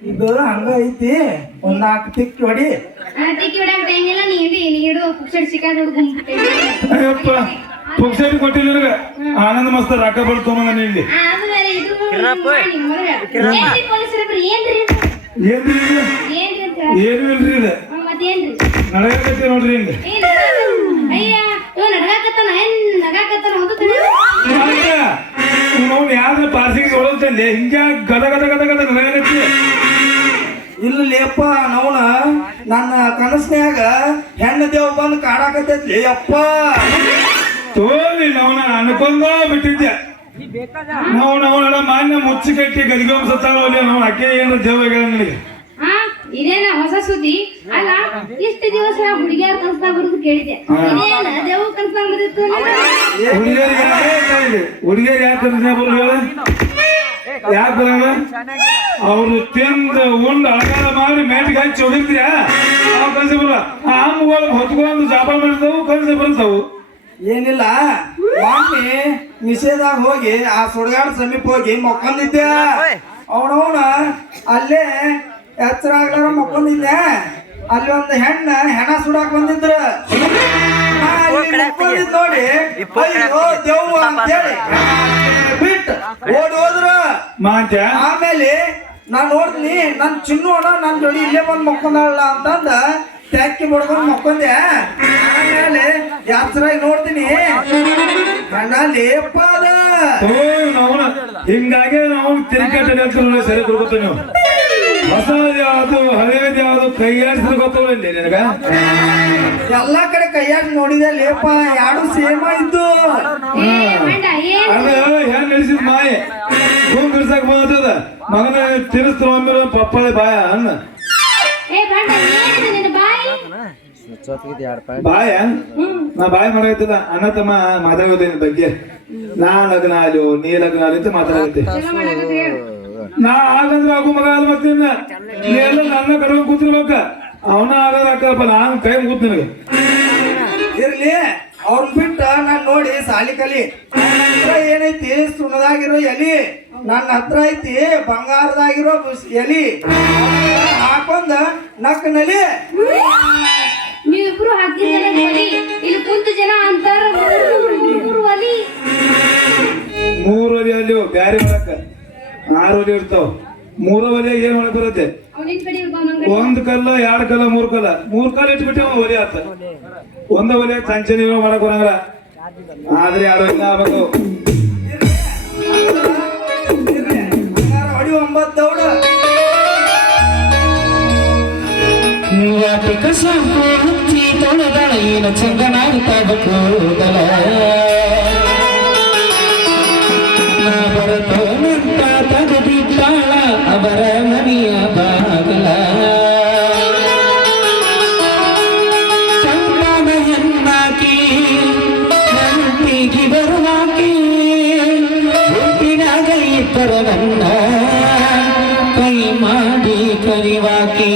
ಇದು ಹಂಗ ಐತಿ ಒಂದ್ 4 ತಿಕ್ಕಿ ಹೊಡಿ. ಟಿಕ್ಕಿ ಹೊಡಕ್ ಟೈಮ್ ಇಲ್ಲ. ನೀಡು ಪುಕ್ಷಡ್ ಚಿಕನ್ ಹುಡ್ಕೊಂಡ್ಬಿಟ್ಟೆ. ಅಯ್ಯಪ್ಪ ಪುಕ್ಸೇರಿ ಕೊಟ್ಟಿಲ್ಲ ನಿನಗ. ಆನಂದ ಮಸ್ತ ರೊಕ್ಕ ಬರ್ ತೊಗೊಂಬಂದ ಇಲ್ಲಿ. ಅದು ಬೇರೆ ಇದು ಏನ್ರಿ ಪೊಲೀಸರ ಬರೀ ಏನ್ರಿ ಏನ್ರಿ ಇದು? ಏನ್ರಿ ಅಂತ ಏನು ಇಲ್ರಿ ಇದು ಮತ್ತೇನ್ರಿ ನಡಗಕತ್ತಿ ನೋಡ್ರಿ ಹಿಂಗ. ಅಯ್ಯ ಇವ ನಡಗಾಕತ್ತಾನ ನಗಾಕತ್ತಾನ ಹೋಗುತ್ತಾನೆ. ನಾವು ಯಾರ ಪಾರ್ಸಿಗೆ ನೋಡೋದಲ್ಲಿ ಹಿಂಗ ಗದ ಗದ ಗದ ಗದ ನಡಗಕತ್ತಿ. ಇಲ್ಲ ಲೇಪ ನವನ ನನ್ನ ಕನಸ್ನ್ಯಾಗ ಹೆಣ್ಣ ದೇವ್ ಬಂದು ಕಾಡಾಕತ್ತೈತ್ಲಿ ಅಪ್ಪ. ತೋರಿ ನಾವನ ಅನ್ಕೊಂಡ ಬಿಟ್ಟಿದ್ದೆ. ನಾವು ಮಾನ್ಯ ಮುಚ್ಚಿ ಕಟ್ಟಿ ಗದಿಗೆ ಸತ್ತಾಳಲ್ಲಿ ನಾವು ಅಕ್ಕೆ ಏನು ದೇವ ನನಗೆ. ಇದೇನ ಹೊಸ ಸುದ್ದಿ ಅಲ್ಲ. ಇಷ್ಟು ದಿವಸ ಹುಡುಗಿಯಾರ ಕನ್ಸ್ನಾಗ ಬರುದು ಕೇಳಿದೆ. ಇದೇನ ದೇವ್ ಕನ್ಸ್ನಾಗ ಬಂದಿತ್ತು. ಹುಡುಗಿಯರು ಯಾಕೆ ಕನ್ಸ್ನಾಗ ಬರೋದು ಹೇಳ? ಯಾಕೆ ಬರೋಣ? ಅವ್ರು ತಿಂದು ಉಂಡು ಅಳಗಾಲ ಮಾಡಿ ಮೇಟಿಗೆ ಹಚ್ಚಿ ಹೋಗಿರ್ತೀಯ ಅವ್ ಕನ್ಸಿ ಬರ. ಆ ಹಮ್ಮಗಳು ಹೊತ್ಕೊಂಡು ಜಾಪ ಮಾಡಿದವು ಕನ್ಸಿ ಬರ್ತಾವು. ಏನಿಲ್ಲ ಮೊನ್ನೆ ನಿಷೇಧಾಗ ಹೋಗಿ ಆ ಸುಡಗಾಡ ಸಮೀಪ ಹೋಗಿ ಮಕ್ಕೊಂಡಿದ್ದೆ. ಅವನವನ ಅಲ್ಲೇ ಎಚ್ಚರ ಆಗ್ಲಾರ ಮಕ್ಕೊಂಡಿದ್ದೆ. ಅಲ್ಲಿ ಒಂದು ಹೆಣ ಸುಡಾಕ್ ಬಂದಿದ್ರ. ಮಕ್ಕೊಂಡಿದ್ ನೋಡಿ ಅಯ್ಯೋ ದೇವ್ವ ಅಂತೇಳಿ ಬಿಟ್ಟು ಓಡಿ ಹೋದ್ರ. ಆಮೇಲೆ ನಾನ್ ನೋಡ್ತೀನಿ ನನ್ ಚಿನ್ನು ಅಣ್ಣ ನನ್ ಜೋಡಿ ಇಲ್ಲೇ ಬಂದ್ ಮಕ್ಕೊಂಡಲ್ಲ ಅಂತಂದ ಟ್ಯಾಕಿ ಬಡ್ಕೊಂಡ್ ಮಕ್ಕೊಂಡೆ. ಆಮೇಲೆ ಯಾತ್ರಾಗಿ ನೋಡ್ತೀನಿ ಲೇಪ ಅದ. ಹಿಂಗಾಗಿ ನಾವು ತಿರುಗಾಟ ಸರಿ ಕೊಡ್ಕೊತೀವಿ. ನೀವು ಹೊಸದ ಯಾವ್ದು ಹಳೇದ್ ಯಾವ್ದು ಕೈಯಾಡಿಸಿದ್ರೆ ಗೊತ್ತವಲ್ಲಿ ನಿನಗ. ಎಲ್ಲಾ ಕಡೆ ಕೈಯಾಡಿ ನೋಡಿದೆ ಲೇಪ ಎರಡು ಸೇಮ ಇದ್ದು. ಅದ ಹೆಣ್ ನಡೆಸಿದ ಮಾಯೆ ಭೂಮಿ ಬಿಡ್ಸಕ್ ಬಂದದ ಮಗನ ತಿನ್ನಿಸ್ತಾರ ಒಮ್ಮೆ ಪಪ್ಪಾಳೆ ಬಾಯ ಅನ್ನ ಬಾಯ. ನಾ ಬಾಯಿ ಮಾಡಾಯ್ತದ ಅಣ್ಣ ತಮ್ಮ ಮಾತಾಡೋದೇನ ಬಗ್ಗೆ. ನಾ ಲಗ್ನ ಆಲು ನೀ ಲಗ್ನ ಆಲಿ ಅಂತ ಮಾತಾಡತ್ತೆ. ನಾ ಆಗಂದ್ರ ಆಗು ಮಗ ಅಲ್ ಬರ್ತೀನ. ನೀ ಎಲ್ಲ ನನ್ನ ಕರ್ಕೊಂಡ್ ಕೂತಿರ್ಬೇಕ. ಅವನ ಆಗದ ಹಾಕಪ್ಪ ನಾನು ಕೈ ಮುಗಿತ್ ನಿನಗೆ. ಇರ್ಲಿ ಅವ್ರನ್ ಬಿಟ್ಟ ನಾನ್ ನೋಡಿ ಸಾಲಿ ಕಲಿ. ಏನೈತಿ ಸುಣ್ಣದಾಗಿರೋ ಎಲಿ, ನನ್ನ ಹತ್ರ ಐತಿ ಬಂಗಾರದಾಗಿರೋ ಎಲಿ ಹಾಕೊಂಡ ನಕ್ ನಲಿ. ನೀವಿಬ್ರು ಹಾಕಿದ್ರೆ ಇಲ್ಲಿ ಕುಂತ ಜನ ಅಂತಾರ 3 ಒಲಿ. 3 ಒಲಿ ಅಲ್ಲಿ ಬ್ಯಾರಿ ಮಾಡಕ 6 ಒಲಿ ಇರ್ತಾವ. 3 ಒಲಿಯಾಗ ಏನ್ ಮಾಡಕ್ ಬರುತ್ತೆ? ಒಂದ್ ಕಲ್ಲ 2 ಕಲ್ಲ 3 ಕಲ್ಲ 3 ಕಲ್ಲ ಇಟ್ಬಿಟ್ಟೆ ಒಲಿ ಆತ. ಒಂದ ಒಲಿಯಾಗ ಸಂಚನೆ ಮಾಡಕ್ ಬರಂಗಿಲ್ಲ. ಆದ್ರೆ 2 ಇಲ್ಲ ಆಗ್ಬೇಕು. ಹೊಡಿ 9 ದೌಡ ಹುಚ್ಚಿ ತೊಳೆದಳ ಏನು ಚಂದನಾಗುತ್ತಾಗ ಕೂದಲ ಬರತೋ ನಿಂತ ತೆಗೆದಿದ್ದಾಳ ಅವರ ಮನೆಯ ಬಾಗಲ. ಚಂದನ ಹೆಣ್ಣಾಕಿ ನಂಬಿಗಿ ಬರುವಾಕಿ ಹುಟ್ಟಿನಾಗ ಇಬ್ಬರವನ್ನ ಕೈ ಮಾಡಿ ಕರಿವಾಕಿ.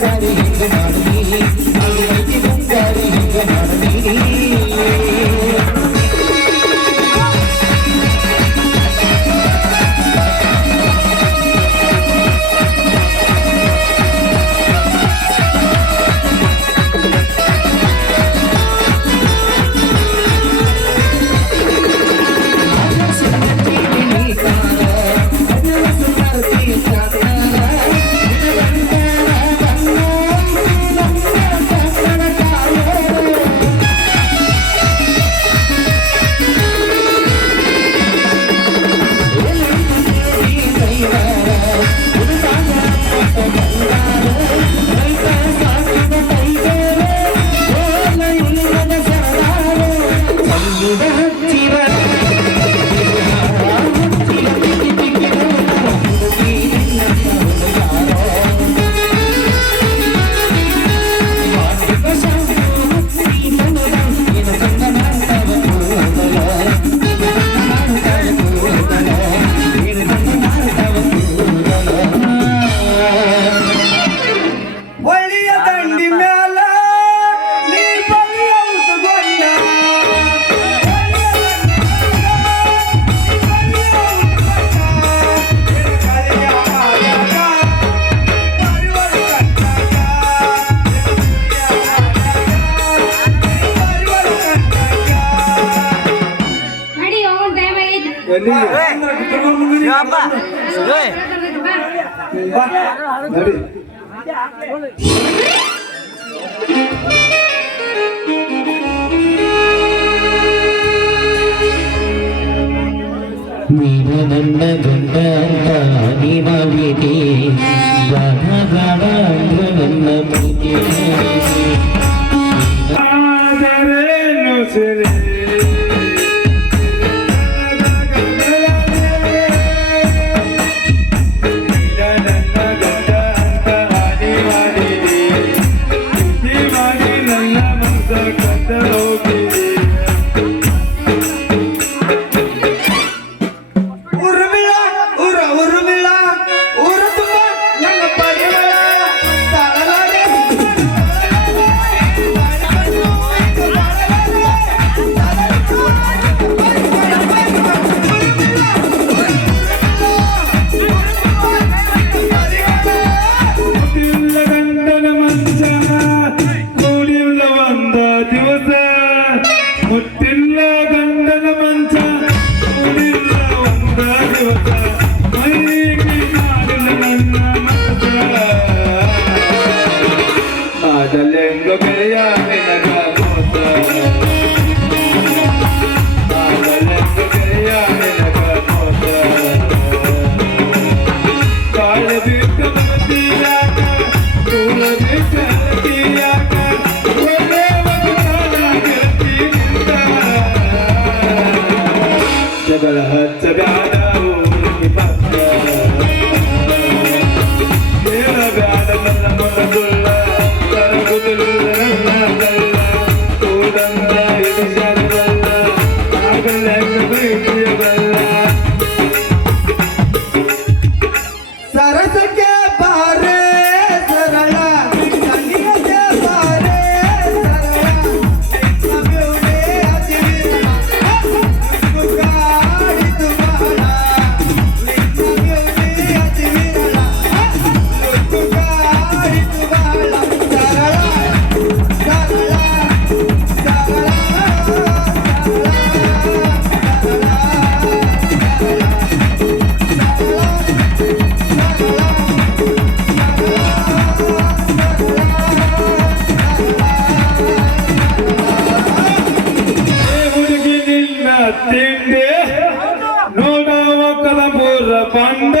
ಬಂಗಾರಿ ಹೆಂಗ ಮಾಡಿ ಅಂಗಡಿ ಬಂಗಾರಿ ಹೆಂಗ ಮಾಡಿ ಒಳ್ಳೆಯ ದಂಡಿ ಮ್ಯಾಲ ನೀ ಬಲಿಯ ಉಟ್ಕೊಂಡ ನಡಿ ಹೋಗೋಣ ಟೈಮ್ ಆಗೈತಿ ಎಲ್ಲಿ ಬಾ. ನಡಿ ನೀನ ನನ್ನ ಗಂಡ ಅಂತ ನೀ ಮಾಡಿದೆ ಗಾಢ ಗಾಢ ಅಂದ್ರ ನನ್ನ ಪ್ರೀತಿ ಆದರೇನು ಸರಿ ಉರ್ಮಿಳ ಉರ್ಮಿಳ ಊರ ತುಂಬ ನನ್ನ ಪರಿಮಳ ತಾಳಲಾರೆ ಮುಟ್ಟಿಲ್ಲ ಗಂಡನ ಮಂಚ ಕೂಡಿಲ್ಲ ಒಂದ ದಿವಸ ಮುಟ್ಟಿಲ್ಲ ಗಂಡನ ಮಂಚ ಕೂಡಿಲ್ಲ ಒಂದ ದಿವಸ ಮೈಗೆ ಮಾಡಿಲ್ಲ ನನ್ನ ಮನಸ ಮಾಡಲೆಂದು ಗೆಳೆಯ ನಿನಗ ಮೋಸ ಮಾಡಲೆಂದು ಗೆಳೆಯ ನಿನಗ ಮೋಸ ಕಾಳ ಬಿಟ್ಟು ಬರ್ತೀಯಾಕ ಕೂಲ ಬಿಟ್ಟು ಹತ್ತೀಯಾಕ ಒಳ್ಳೆ ಒಂದು ಗೆಳತಿನಿಂದ ಜಗಳ ಹಚ್ಚಬ್ಯಾಡ ಊರಿಗೆ ಬಂದ ಹೇಳಬ್ಯಾಡ ನನ್ನ ಮನಗುಳ್ಳ ಕರಗುದಿಲ್ಲ ನನ್ನ ಗಲ್ಲ ಕೂದಂದ ಹಿಡಿಸಬಲ್ಲ ಆಗಲೆಂಗ ಬೈತಿಯಬಲ್ಲ ಸರಸಕ್ಕೆ ಬಾರೆ ಸರಳ ಸಂಗೀತಕ್ಕೆ ಬಾರೆ ಸರಳ ನಗುವೆ ಅತಿವಿರಳ ನುಗ್ಗಾಡಿತು ಬಹಳ ನಗುವೆ ಅತಿವಿರಳ ನುಗ್ಗಾಡಿತು ಬಹಳ ಸರಳ ಸರಳ ಹುಡುಗಿ ನಿನ್ನ ತಿಂಡಿ ನೋಡವ ಕಲಬೂರ ಪಂಡ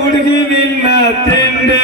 ಹುಡುಗಿ ನಿನ್ನ ತಿಂಡಿ